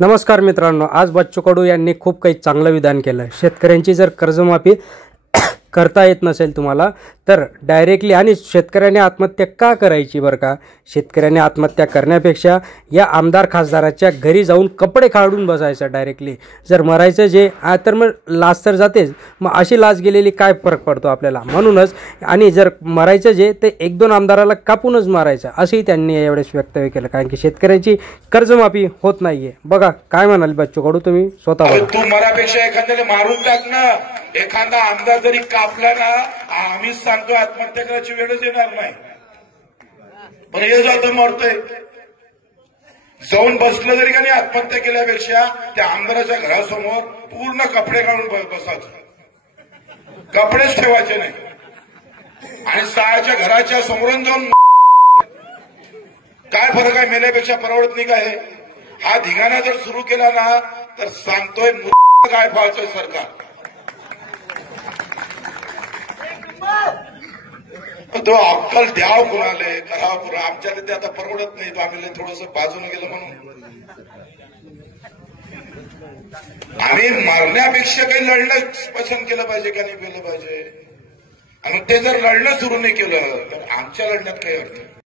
नमस्कार मित्रांनो, आज बच्चू कडू यांनी खूप काही चांगलं विधान केलं। शेतकऱ्यांची जर कर्जमाफी करता येत नसेल तुम्हाला तर डायरेक्टली आणि शेतकऱ्याने आत्महत्या का करायची बरं का? शेतकऱ्याने आत्महत्या करण्यापेक्षा या आमदार खासदाराच्या घरी जाऊन कपडे काढून बसायचं डायरेक्टली। जर मरायचं जे तर मग लाज तर जातेच, मग अशी लाज गेलेली काय फरक पडतो आपल्याला? म्हणूनच आणि जर मरायचं जे ते एक दोन आमदाराला कापूनच मारायचं असंही त्यांनी यावेळेस वक्तव्य केलं, कारण की शेतकऱ्यांची कर्जमाफी होत नाहीये। बघा काय म्हणाले बच्चू कडू, तुम्ही स्वतः तू मरापेक्षा एखाद्याला मारून टाक ना। एखादा आमदार जरी कापला ना, आम्ही सांगतो आत्महत्या करायची वेळच येणार नाही। पण हे जातं मरतोय, जाऊन बसलं जरी का नाही आत्महत्या केल्यापेक्षा त्या आमदाराच्या घरासमोर पूर्ण कपडे काढून बसायचं, कपडेच ठेवायचे नाही आणि सहाच्या घराच्या समोरून जाऊन काय फरक आहे? मेल्यापेक्षा परवडत नाही काय? हा धिंगाणा जर सुरू केला ना तर सांगतोय काय पाहायचंय सरकार। तो अक्कल द्याव कुणाले करावं पुरा, आमच्याला ते आता परवडत नाही। तो आम्ही थोडस बाजूने गेलं म्हणून आम्ही मारण्यापेक्षा काही लढणं पसंत केलं पाहिजे का नाही केलं पाहिजे? आणि ते जर लढणं सुरू नाही केलं तर आमच्या लढण्यात काही अर्थ